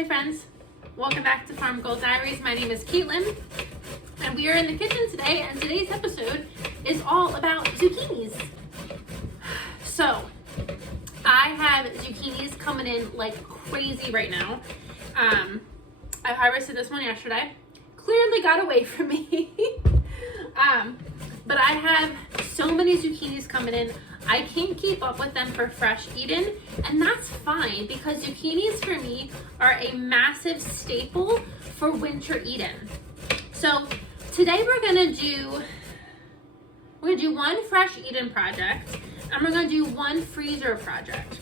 Hi friends, welcome back to Farm Girl Diaries. My name is Caitlin and we are in the kitchen today, and today's episode is all about zucchinis. So I have zucchinis coming in like crazy right now. I harvested this one yesterday. Clearly got away from me. But I have so many zucchinis coming in. I can't keep up with them for fresh eating, and that's fine because zucchinis for me are a massive staple for winter eating. So today we're gonna do one fresh eating project, and we're gonna do one freezer project.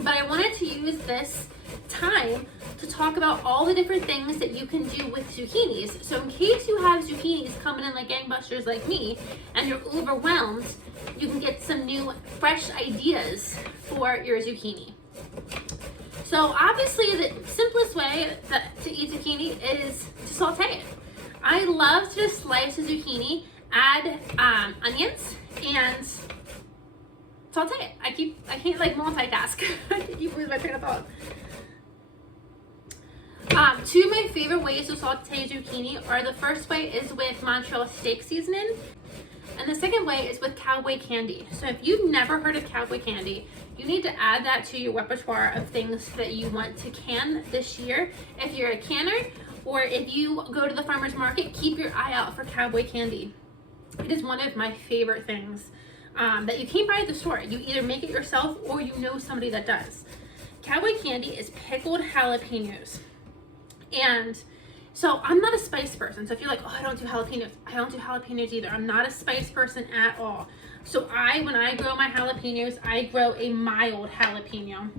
But I wanted to use this time to talk about all the different things that you can do with zucchinis. So in case you have zucchinis coming in like gangbusters like me and you're overwhelmed, you can get some new fresh ideas for your zucchini. So obviously the simplest way to eat zucchini is to saute it. I love to just slice a zucchini, add onions, and saute it. I can't like multitask. I keep losing my train of thought. Two of my favorite ways to saute zucchini are, the first way is with Montreal steak seasoning, and the second way is with cowboy candy. So if you've never heard of cowboy candy, you need to add that to your repertoire of things that you want to can this year. If you're a canner, or if you go to the farmer's market, keep your eye out for cowboy candy. It is one of my favorite things that you can't buy at the store. You either make it yourself or you know somebody that does. Cowboy candy is pickled jalapenos. And so I'm not a spice person. So if you're like, oh, I don't do jalapenos either. I'm not a spice person at all. So when I grow my jalapenos, I grow a mild jalapeno.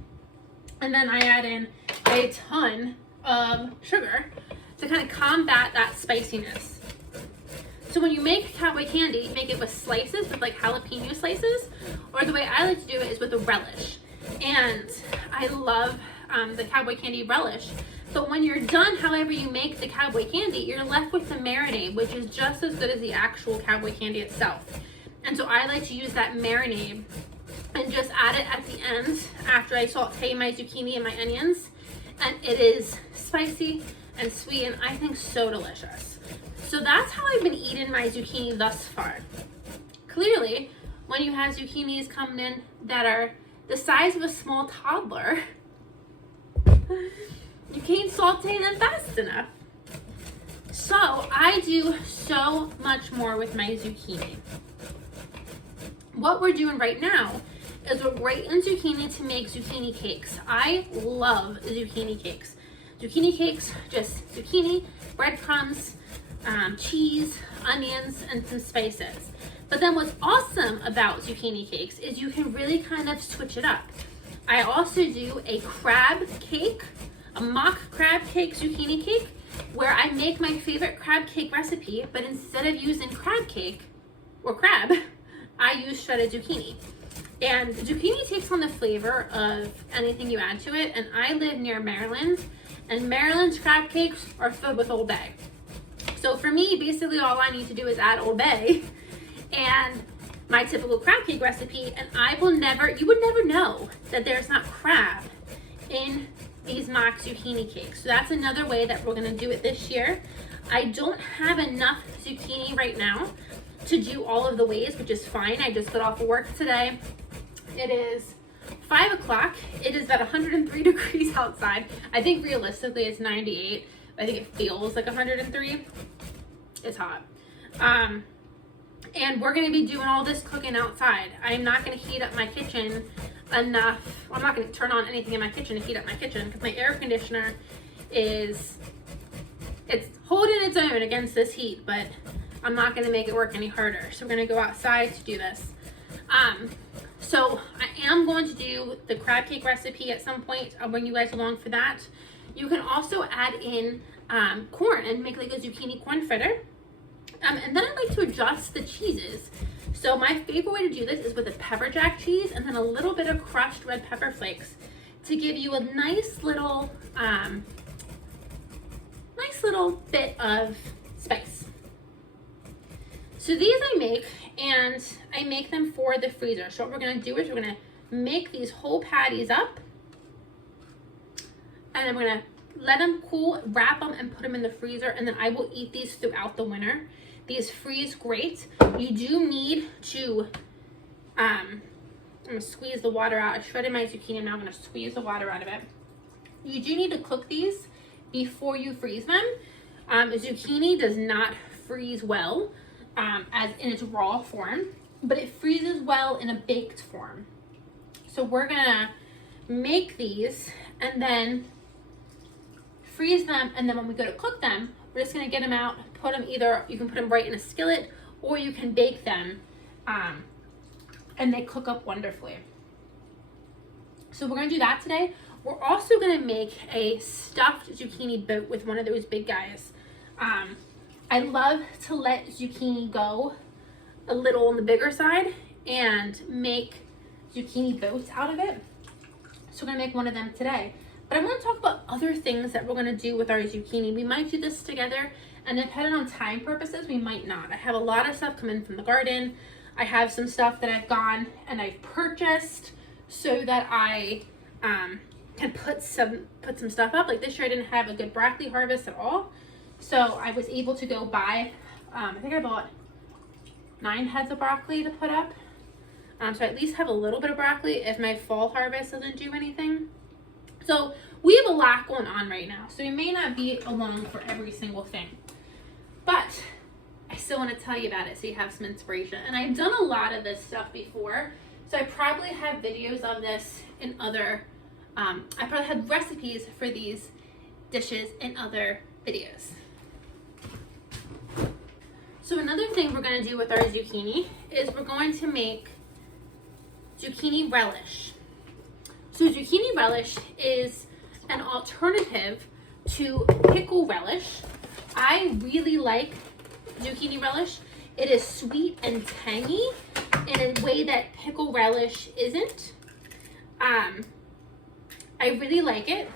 And then I add in a ton of sugar to kind of combat that spiciness. So when you make cowboy candy, you make it with slices, with like jalapeno slices, or the way I like to do it is with a relish. And I love the cowboy candy relish. But when you're done, however you make the cowboy candy, you're left with the marinade, which is just as good as the actual cowboy candy itself. And so I like to use that marinade and just add it at the end after I saute my zucchini and my onions. And it is spicy and sweet, and I think so delicious. So that's how I've been eating my zucchini thus far. Clearly, when you have zucchinis coming in that are the size of a small toddler, you can't saute them fast enough. So I do so much more with my zucchini. What we're doing right now is we're grating zucchini to make zucchini cakes. I love zucchini cakes. Zucchini cakes, just zucchini, breadcrumbs, cheese, onions, and some spices. But then what's awesome about zucchini cakes is you can really kind of switch it up. I also do a crab cake, a mock crab cake zucchini cake, where I make my favorite crab cake recipe, but instead of using crab cake or crab, I use shredded zucchini. And zucchini takes on the flavor of anything you add to it, and I live near Maryland, and Maryland's crab cakes are filled with Old Bay. So for me, basically all I need to do is add Old Bay and my typical crab cake recipe, and you would never know that there's not crab in these mock zucchini cakes. So that's another way that we're gonna do it this year. I don't have enough zucchini right now to do all of the ways, which is fine. I just got off of work today. It is 5 o'clock. It is about 103 degrees outside. I think realistically it's 98. I think it feels like 103. It's hot. And we're gonna be doing all this cooking outside. I'm not gonna heat up my kitchen enough. I'm not going to turn on anything in my kitchen to heat up my kitchen because my air conditioner it's holding its own against this heat, but I'm not going to make it work any harder. So we're going to go outside to do this. So I am going to do the crab cake recipe at some point. I'll bring you guys along for that. You can also add in corn and make like a zucchini corn fritter. And then I like to adjust the cheeses. So my favorite way to do this is with a pepper jack cheese and then a little bit of crushed red pepper flakes to give you a nice little bit of spice. So these I make, and I make them for the freezer. So what we're gonna do is we're gonna make these whole patties up, and then we're gonna let them cool, wrap them, and put them in the freezer, and then I will eat these throughout the winter. These freeze great. You do need to, I'm gonna squeeze the water out. I shredded my zucchini, and now I'm gonna squeeze the water out of it. You do need to cook these before you freeze them. Zucchini does not freeze well as in its raw form, but it freezes well in a baked form. So we're gonna make these and then freeze them, and then when we go to cook them, we're just gonna get them out, put them either, you can put them right in a skillet or you can bake them, and they cook up wonderfully. So we're gonna do that today. We're also gonna make a stuffed zucchini boat with one of those big guys. I love to let zucchini go a little on the bigger side and make zucchini boats out of it. So we're gonna make one of them today. But I want to talk about other things that we're gonna do with our zucchini. We might do this together, and depending on time purposes, we might not. I have a lot of stuff coming from the garden. I have some stuff that I've gone and I've purchased so that I can put some stuff up. Like this year I didn't have a good broccoli harvest at all. So I was able to go buy, I think I bought 9 heads of broccoli to put up. So I at least have a little bit of broccoli if my fall harvest doesn't do anything. So we have a lot going on right now. So we may not be along for every single thing. But I still want to tell you about it so you have some inspiration. And I've done a lot of this stuff before. So I probably have videos of this in other, I probably have recipes for these dishes in other videos. So another thing we're going to do with our zucchini is we're going to make zucchini relish. So zucchini relish is an alternative to pickle relish. I really like zucchini relish. It is sweet and tangy in a way that pickle relish isn't. I really like it,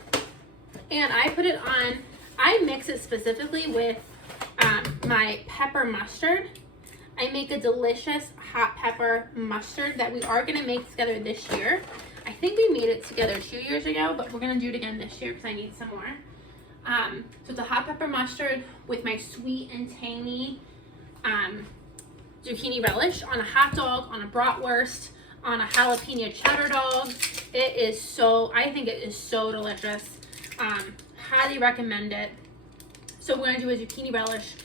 and I put it on, I mix it specifically with my pepper mustard. I make a delicious hot pepper mustard that we are going to make together this year. I think we made it together 2 years ago, but we're going to do it again this year because I need some more. So it's a hot pepper mustard with my sweet and tangy zucchini relish on a hot dog, on a bratwurst, on a jalapeno cheddar dog. It is so, I think it is so delicious. Highly recommend it. So we're going to do a zucchini relish.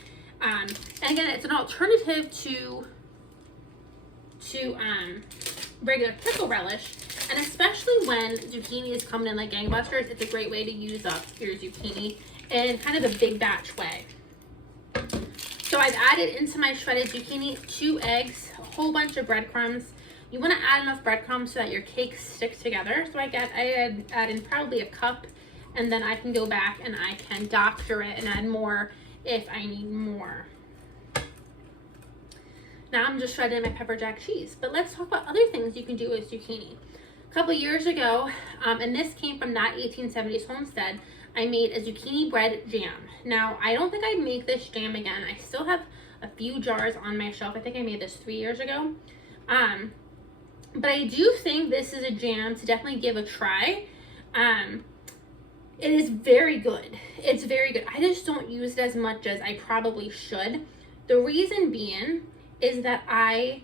And again, it's an alternative to regular pickle relish. And especially when zucchini is coming in like gangbusters, it's a great way to use up your zucchini in kind of a big batch way. So I've added into my shredded zucchini 2 eggs, a whole bunch of breadcrumbs. You want to add enough breadcrumbs so that your cakes stick together. So I add in probably a cup, and then I can go back and I can doctor it and add more if I need more. Now I'm just shredding my pepper jack cheese, but let's talk about other things you can do with zucchini. A couple years ago, and this came from that 1870s homestead, I made a zucchini bread jam. Now, I don't think I'd make this jam again. I still have a few jars on my shelf. I think I made this 3 years ago. But I do think this is a jam to definitely give a try. It is very good. It's very good. I just don't use it as much as I probably should. The reason being is that I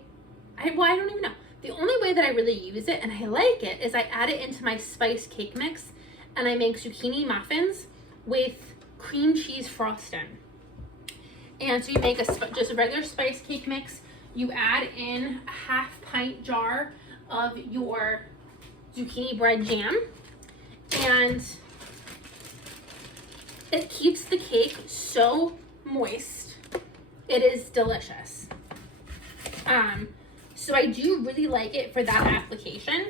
don't even know. The only way that I really use it, and I like it, is I add it into my spice cake mix, and I make zucchini muffins with cream cheese frosting. And so you make just a regular spice cake mix. You add in a half pint jar of your zucchini bread jam, and it keeps the cake so moist. It is delicious. So I do really like it for that application.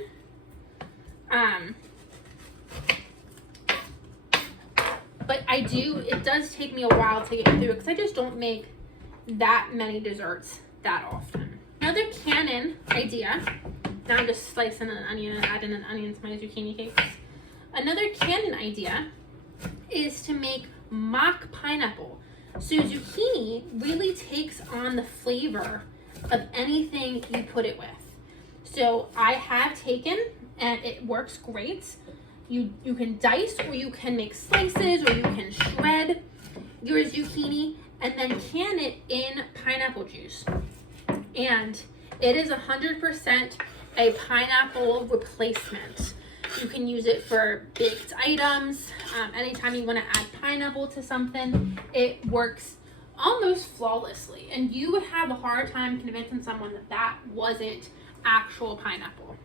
But it does take me a while to get through because I just don't make that many desserts that often. Another canon idea, now I'm just slicing an onion and adding an onion to my zucchini cakes. Another canon idea is to make mock pineapple. So zucchini really takes on the flavor of anything you put it with. So I have taken, and it works great, You can dice, or you can make slices, or you can shred your zucchini and then can it in pineapple juice. And it is 100% a pineapple replacement. You can use it for baked items. Anytime you want to add pineapple to something, it works almost flawlessly. And you would have a hard time convincing someone that that wasn't actual pineapple.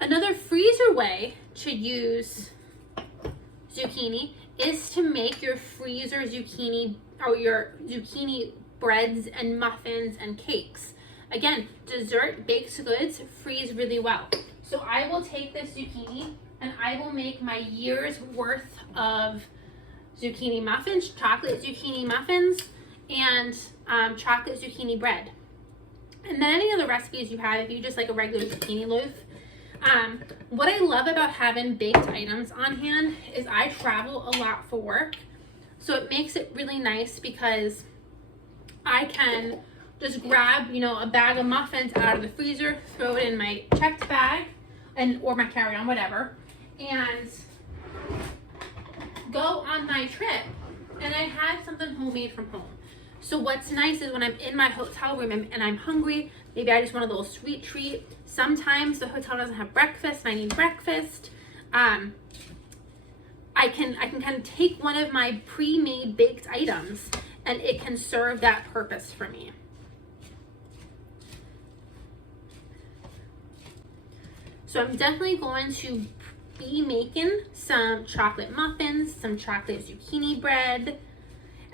Another freezer way to use zucchini is to make your freezer zucchini, or your zucchini breads and muffins and cakes. Again, dessert baked goods freeze really well. So I will take this zucchini and I will make my year's worth of zucchini muffins, chocolate zucchini muffins, and chocolate zucchini bread. And then any other recipes you have, if you just like a regular zucchini loaf. What I love about having baked items on hand is I travel a lot for work. So it makes it really nice because I can just grab, a bag of muffins out of the freezer, throw it in my checked bag or my carry-on, whatever, and go on my trip, and I have something homemade from home. So what's nice is when I'm in my hotel room and I'm hungry, maybe I just want a little sweet treat. Sometimes the hotel doesn't have breakfast and I need breakfast. I can kind of take one of my pre-made baked items and it can serve that purpose for me. So I'm definitely going to be making some chocolate muffins, some chocolate zucchini bread.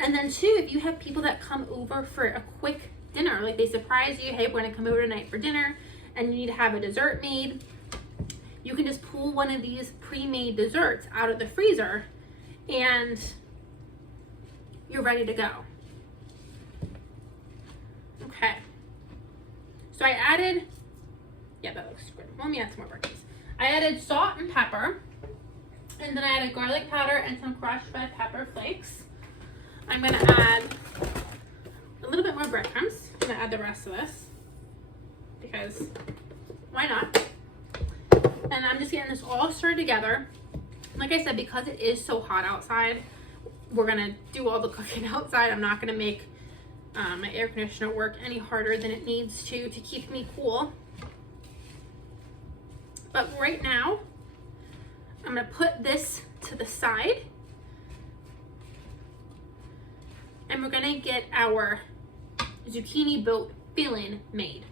And then too, if you have people that come over for a quick dinner, like they surprise you, hey, we're gonna come over tonight for dinner, and you need to have a dessert made, you can just pull one of these pre-made desserts out of the freezer and you're ready to go. Okay. So I added, yeah, that looks good. Let me add some more bread. I added salt and pepper, and then I added garlic powder and some crushed red pepper flakes. I'm gonna add a little bit more breadcrumbs. I'm gonna add the rest of this because why not? And I'm just getting this all stirred together. Like I said, because it is so hot outside, we're gonna do all the cooking outside. I'm not gonna make my air conditioner work any harder than it needs to keep me cool. But right now, I'm gonna put this to the side. And we're gonna get our zucchini boat filling made.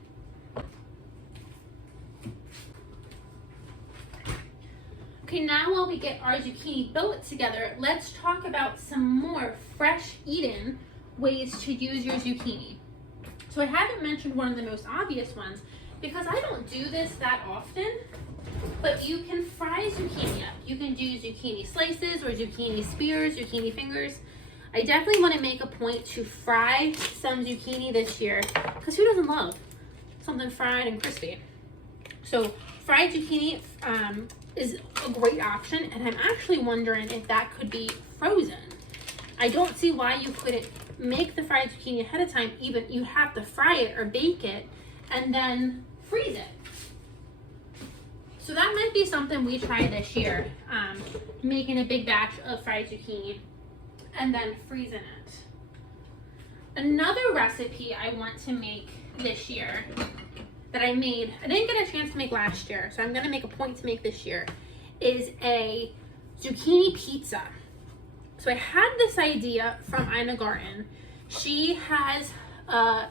Okay, now while we get our zucchini boat together, let's talk about some more fresh eating ways to use your zucchini. So I haven't mentioned one of the most obvious ones because I don't do this that often, but you can fry zucchini up. You can do zucchini slices or zucchini spears, zucchini fingers. I definitely want to make a point to fry some zucchini this year because who doesn't love something fried and crispy? So fried zucchini is a great option, and I'm actually wondering if that could be frozen. I don't see why you couldn't make the fried zucchini ahead of time. Even you have to fry it or bake it and then freeze it. So that might be something we try this year, making a big batch of fried zucchini and then freezing it. Another recipe I want to make this year that I didn't get a chance to make last year, so I'm gonna make a point to make this year, is a zucchini pizza. So I had this idea from Ina Garten. She has a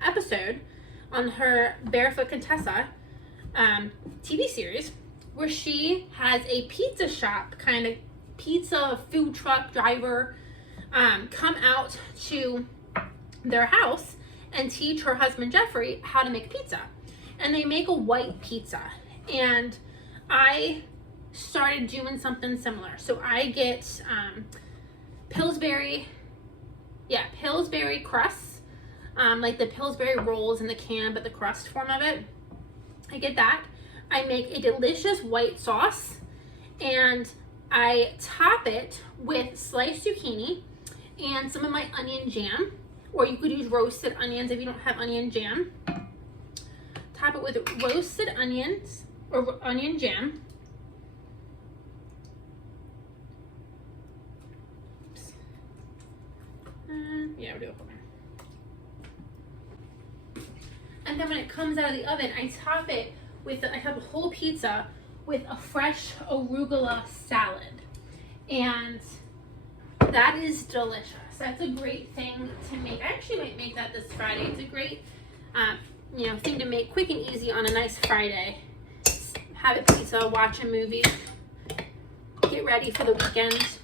episode on her Barefoot Contessa TV series where she has a pizza shop, kind of pizza food truck driver, come out to their house and teach her husband Jeffrey how to make pizza. And they make a white pizza. And I started doing something similar. So I get Pillsbury crusts, like the Pillsbury rolls in the can, but the crust form of it. I get that. I make a delicious white sauce and I top it with sliced zucchini and some of my onion jam, or you could use roasted onions if you don't have onion jam. top it with roasted onions or onion jam. Yeah, we'll do it. And then when it comes out of the oven, I top it with, I have a whole pizza with a fresh arugula salad. And that is delicious. That's a great thing to make. I actually might make that this Friday. It's a great, thing to make quick and easy on a nice Friday. Have a pizza, watch a movie, get ready for the weekend.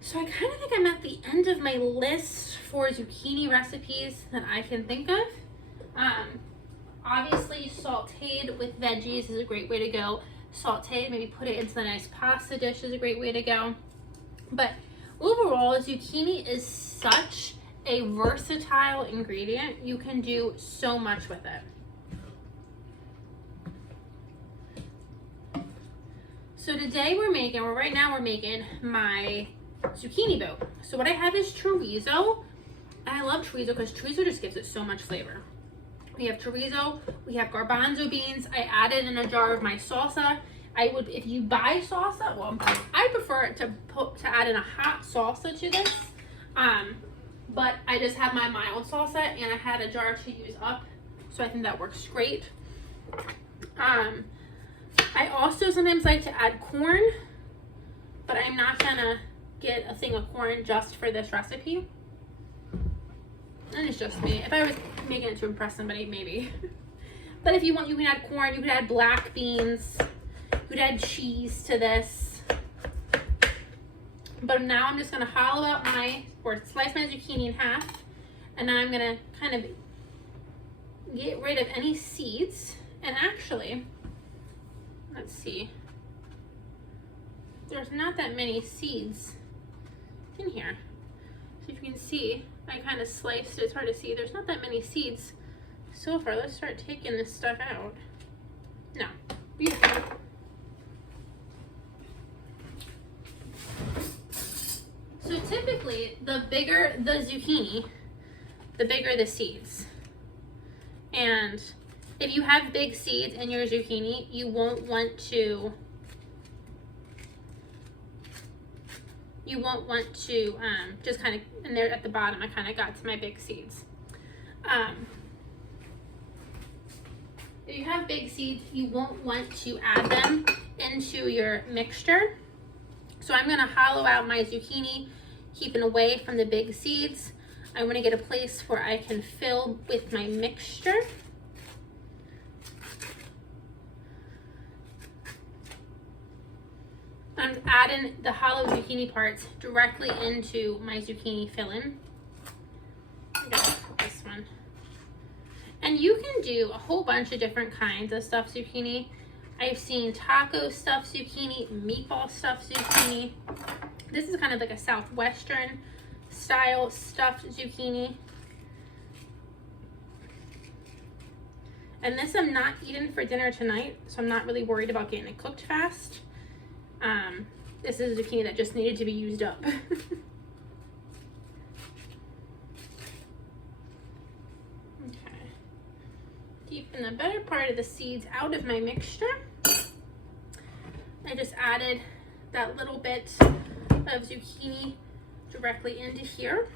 So I kind of think I'm at the end of my list for zucchini recipes that I can think of. Obviously, sauteed with veggies is a great way to go. Sauteed, maybe put it into the nice pasta dish is a great way to go. But overall, zucchini is such a versatile ingredient. You can do so much with it. So today right now we're making my zucchini boat. So what I have is chorizo. And I love chorizo because chorizo just gives it so much flavor. We have chorizo, we have garbanzo beans. I added in a jar of my salsa. If you buy salsa, well, I prefer to add in a hot salsa to this. But I just have my mild salsa and I had a jar to use up. So I think that works great. I also sometimes like to add corn, but I'm not gonna get a thing of corn just for this recipe. And it's just me. If I was making it to impress somebody, maybe. But if you want, you can add corn, you could add black beans, you could add cheese to this. But now I'm just gonna hollow out slice my zucchini in half. And now I'm gonna kind of get rid of any seeds. And actually, let's see. There's not that many seeds in here. So if you can see, I kind of sliced it. It's hard to see. There's not that many seeds so far. Let's start taking this stuff out. No. Beautiful. So typically, the bigger the zucchini, the bigger the seeds. And if you have big seeds in your zucchini, you won't want to just kind of, and there at the bottom I kind of got to my big seeds. If you have big seeds, you won't want to add them into your mixture. So I'm going to hollow out my zucchini, keeping away from the big seeds. I want to get a place where I can fill with my mixture. I'm adding the hollow zucchini parts directly into my zucchini filling. I'm gonna put this one. And you can do a whole bunch of different kinds of stuffed zucchini. I've seen taco stuffed zucchini, meatball stuffed zucchini. This is kind of like a southwestern style stuffed zucchini. And this I'm not eating for dinner tonight, so I'm not really worried about getting it cooked fast. This is a zucchini that just needed to be used up. Okay. Keeping the better part of the seeds out of my mixture. I just added that little bit of zucchini directly into here.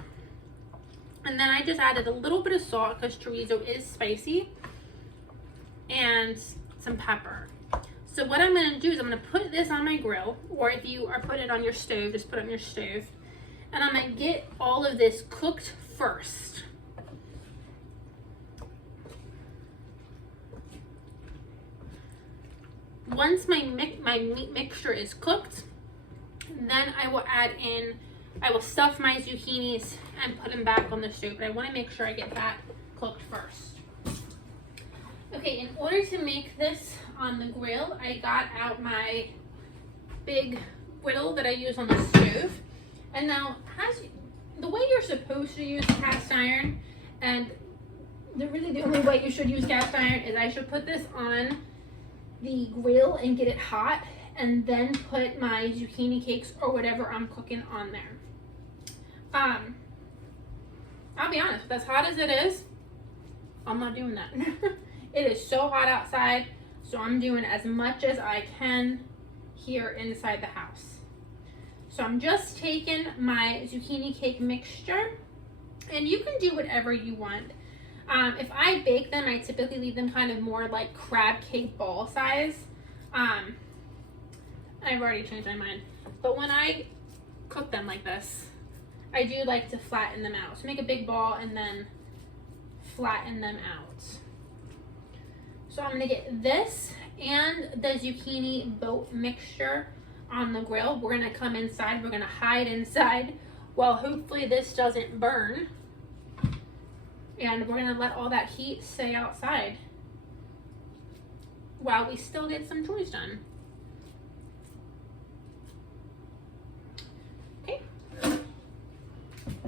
And then I just added a little bit of salt because chorizo is spicy, and some pepper. So what I'm going to do is I'm going to put this on my grill, or if you are putting it on your stove, just put it on your stove. And I'm going to get all of this cooked first. Once my meat mixture is cooked, then I will stuff my zucchinis and put them back on the stove. But I want to make sure I get that cooked first. Okay, in order to make this on the grill, I got out my big griddle that I use on the stove. And now, the way you're supposed to use cast iron, and really the only way you should use cast iron, is I should put this on the grill and get it hot, and then put my zucchini cakes or whatever I'm cooking on there. I'll be honest, as hot as it is, I'm not doing that. It is so hot outside, so I'm doing as much as I can here inside the house. So I'm just taking my zucchini cake mixture, and you can do whatever you want. If I bake them, I typically leave them kind of more like crab cake ball size. I've already changed my mind. But when I cook them like this, I do like to flatten them out. So make a big ball and then flatten them out. So I'm gonna get this and the zucchini boat mixture on the grill. We're gonna come inside, we're gonna hide inside. Well, hopefully this doesn't burn. And we're gonna let all that heat stay outside while we still get some chores done. Okay,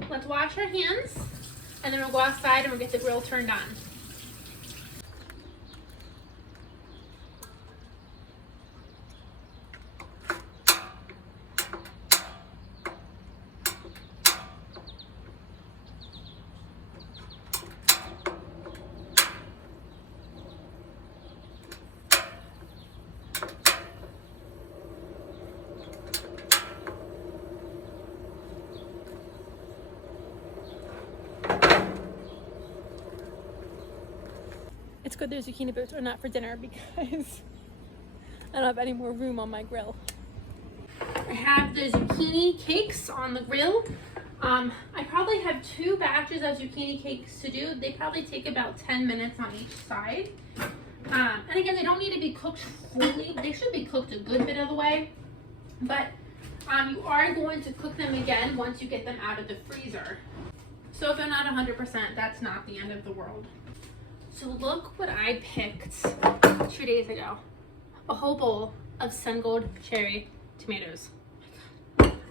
let's wash our hands, and then we'll go outside and we'll get the grill turned on. It's good those zucchini boats are not for dinner because I don't have any more room on my grill. I have the zucchini cakes on the grill. I probably have 2 batches of zucchini cakes to do. They probably take about 10 minutes on each side. And again, they don't need to be cooked fully. They should be cooked a good bit of the way. But you are going to cook them again once you get them out of the freezer. So if they're not 100%, that's not the end of the world. So look what I picked 2 days ago. A whole bowl of sun gold cherry tomatoes.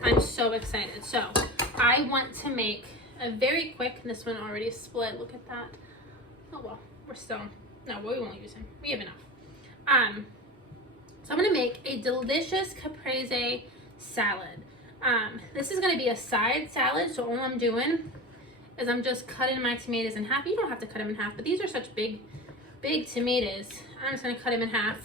I'm so excited. So I want to make a very quick, this one already split, look at that. Oh well, no, we won't use them. We have enough. So I'm gonna make a delicious caprese salad. This is gonna be a side salad, so all I'm doing is I'm just cutting my tomatoes in half. You don't have to cut them in half, but these are such big tomatoes. I'm just gonna cut them in half.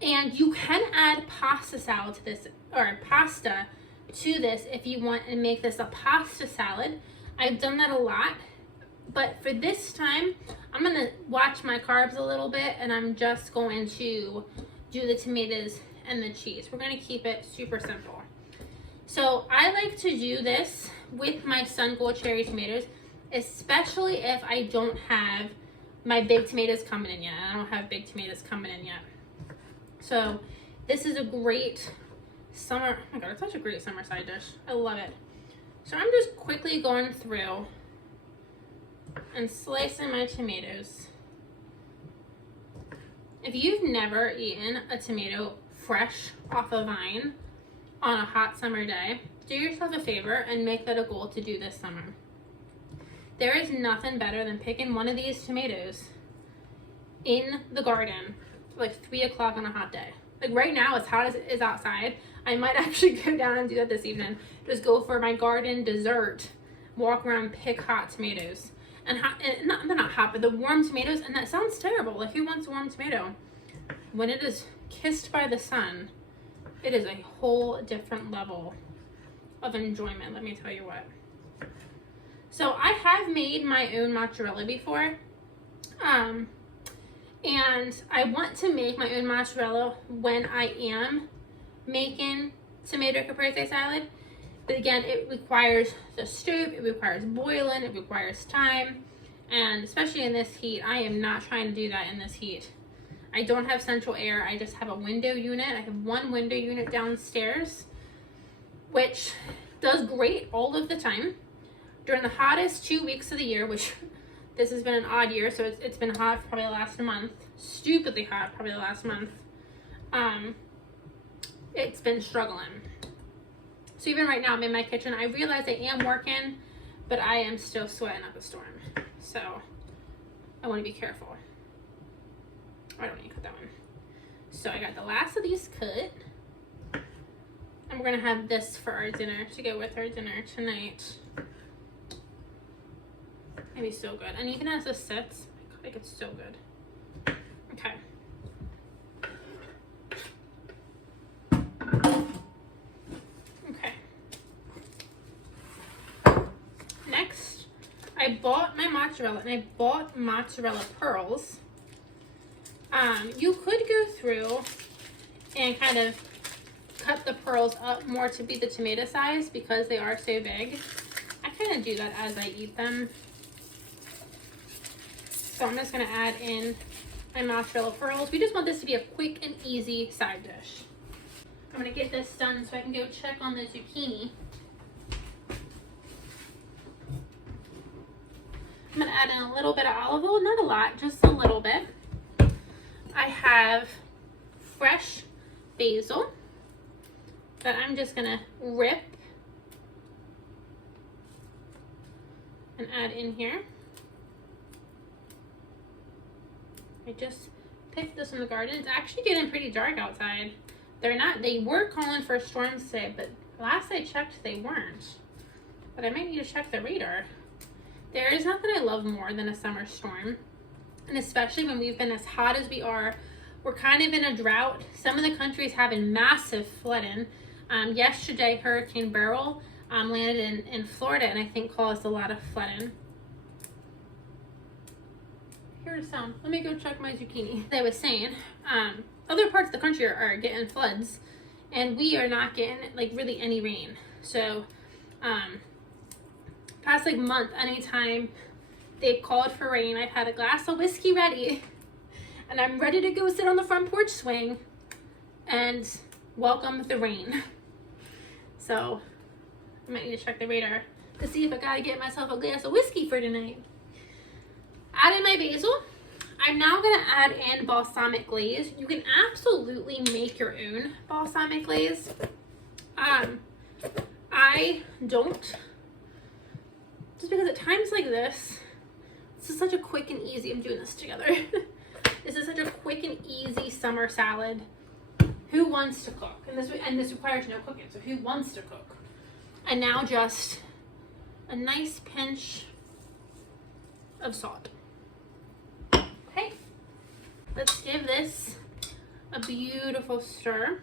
And you can add pasta salad to this, or pasta to this if you want and make this a pasta salad. I've done that a lot, but for this time, I'm gonna watch my carbs a little bit, and I'm just going to do the tomatoes and the cheese. We're gonna keep it super simple. So I like to do this with my sun gold cherry tomatoes, especially if I don't have my big tomatoes coming in yet. I don't have big tomatoes coming in yet. So this is a great summer, oh my god, it's such a great summer side dish. I love it. So I'm just quickly going through and slicing my tomatoes. If you've never eaten a tomato fresh off a vine on a hot summer day, do yourself a favor and make that a goal to do this summer. There is nothing better than picking one of these tomatoes in the garden like 3 o'clock on a hot day. Like right now, as hot as it is outside, I might actually go down and do that this evening. Just go for my garden dessert, walk around, pick hot tomatoes. And they're not hot, but the warm tomatoes, and that sounds terrible. Like, who wants a warm tomato? When it is kissed by the sun, it is a whole different level of enjoyment, let me tell you what. So I have made my own mozzarella before, and I want to make my own mozzarella when I am making tomato caprese salad. But again, it requires the stove, it requires boiling, it requires time, and especially in this heat, I am not trying to do that in this heat. I don't have central air, I just have a window unit. I have one window unit downstairs, which does great all of the time. During the hottest 2 weeks of the year, which this has been an odd year, so it's been hot for probably the last month, stupidly hot probably the last month, it's been struggling. So even right now I'm in my kitchen, I realize I am working, but I am still sweating up a storm. So I want to be careful. I don't need to cut that one. So I got the last of these cut. And we're gonna have this for our dinner, to go with our dinner tonight. It'd be so good. And even as this sits, oh my God, it's so good. Okay. Okay. Next, I bought my mozzarella, and I bought mozzarella pearls. You could go through and kind of cut the pearls up more to be the tomato size because they are so big. I kind of do that as I eat them. So I'm just going to add in my mozzarella pearls. We just want this to be a quick and easy side dish. I'm going to get this done so I can go check on the zucchini. I'm going to add in a little bit of olive oil, not a lot, just a little bit. I have fresh basil that I'm just going to rip and add in here. I just picked this from the garden. It's actually getting pretty dark outside. They were calling for storms today, but last I checked they weren't. But I might need to check the radar. There is nothing I love more than a summer storm. And especially when we've been as hot as we are, we're kind of in a drought. Some of the countries having massive flooding. Yesterday, Hurricane Beryl landed in Florida and I think caused a lot of flooding. Here's some. Let me go check my zucchini. As I was saying, other parts of the country are getting floods and we are not getting like really any rain. So past like month, anytime they've called for rain, I've had a glass of whiskey ready and I'm ready to go sit on the front porch swing and welcome the rain. So I might need to check the radar to see if I gotta get myself a glass of whiskey for tonight. Add in my basil. I'm now gonna add in balsamic glaze. You can absolutely make your own balsamic glaze. I don't, just because at times like this is such a quick and easy, I'm doing this together. This is such a quick and easy summer salad. Who wants to cook? And this requires no cooking, so who wants to cook? And now just a nice pinch of salt. Okay, let's give this a beautiful stir.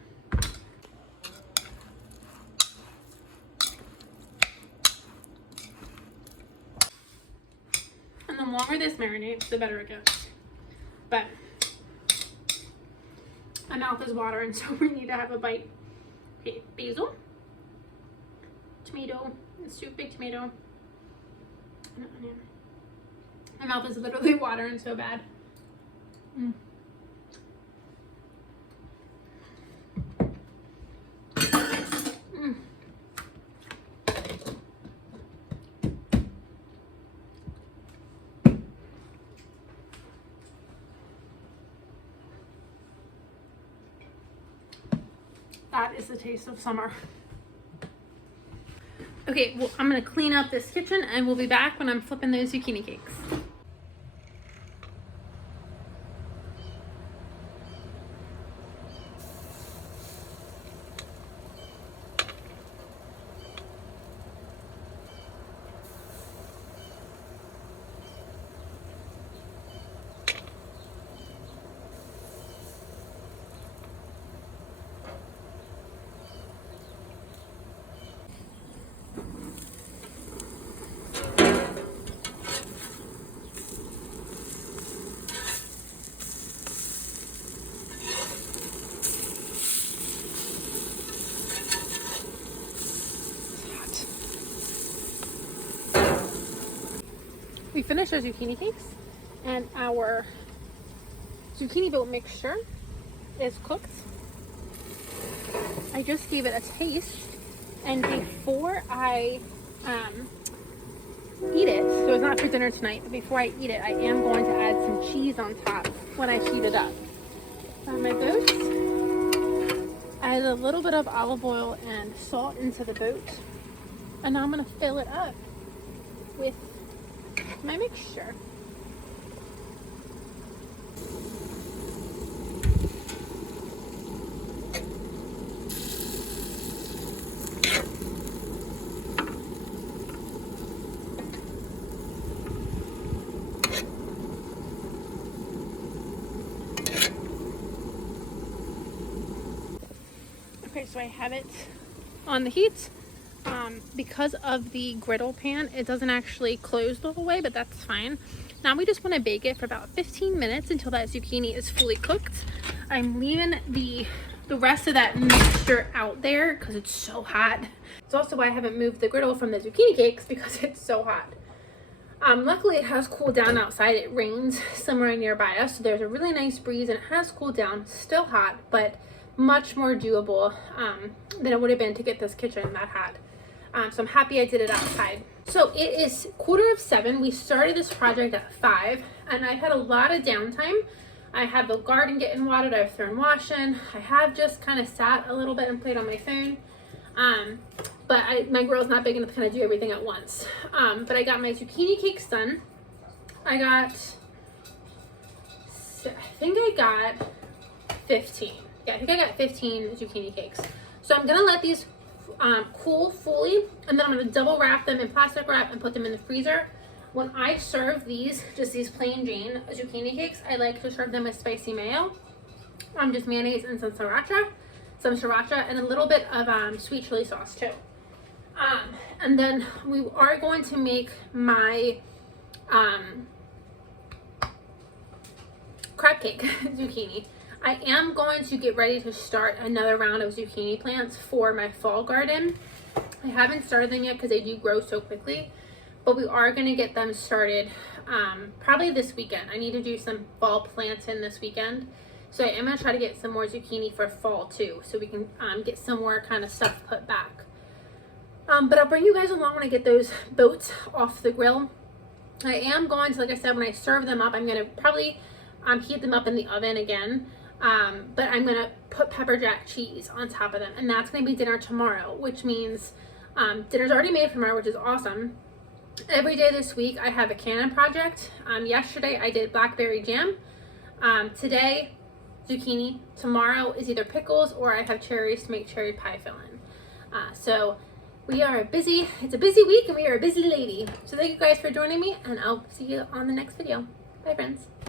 And the longer this marinates, the better it gets. But my mouth is watering, so we need to have a bite. Okay, basil, tomato, soup, big tomato, and an onion. My mouth is literally watering so bad. Mm. Mm. That is the taste of summer. Okay, well, I'm gonna clean up this kitchen and we'll be back when I'm flipping those zucchini cakes. We finished our zucchini cakes and our zucchini boat mixture is cooked. I just gave it a taste, and before I eat it, so it's not for dinner tonight, but before I eat it, I am going to add some cheese on top when I heat it up. My boat, I added a little bit of olive oil and salt into the boat, and now I'm going to fill it up with my mixture. I so I have it on the heat. Because of the griddle pan, it doesn't actually close the whole way, but that's fine. Now we just want to bake it for about 15 minutes until that zucchini is fully cooked. I'm leaving the rest of that mixture out there because it's so hot. It's also why I haven't moved the griddle from the zucchini cakes, because it's so hot. Luckily it has cooled down outside. It rains somewhere nearby us, so there's a really nice breeze and it has cooled down. Still hot, but much more doable than it would have been to get this kitchen that hot. So I'm happy I did it outside. So it is 6:45. We started this project at 5, and I've had a lot of downtime. I have the garden getting watered, I've thrown wash in. I have just kind of sat a little bit and played on my phone. But my girl's not big enough to kind of do everything at once. But I got my zucchini cakes done. I think I got 15. Yeah, I think I got 15 zucchini cakes. So I'm gonna let these cool fully, and then I'm going to double wrap them in plastic wrap and put them in the freezer. When I serve these, just these plain Jane zucchini cakes, I like to serve them with spicy mayo, just mayonnaise and some sriracha, and a little bit of sweet chili sauce too. And then we are going to make my crab cake zucchini. I am going to get ready to start another round of zucchini plants for my fall garden. I haven't started them yet because they do grow so quickly, but we are going to get them started probably this weekend. I need to do some fall planting this weekend. So I am going to try to get some more zucchini for fall too, so we can get some more kind of stuff put back. But I'll bring you guys along when I get those boats off the grill. I am going to, like I said, when I serve them up, I'm going to probably heat them up in the oven again. But I'm going to put pepper jack cheese on top of them, and that's going to be dinner tomorrow, which means dinner's already made for tomorrow, which is awesome. Every day this week I have a cannon project. Yesterday I did blackberry jam. Today zucchini. Tomorrow is either pickles or I have cherries to make cherry pie filling. So we are busy. It's a busy week and we are a busy lady. So thank you guys for joining me, and I'll see you on the next video. Bye friends.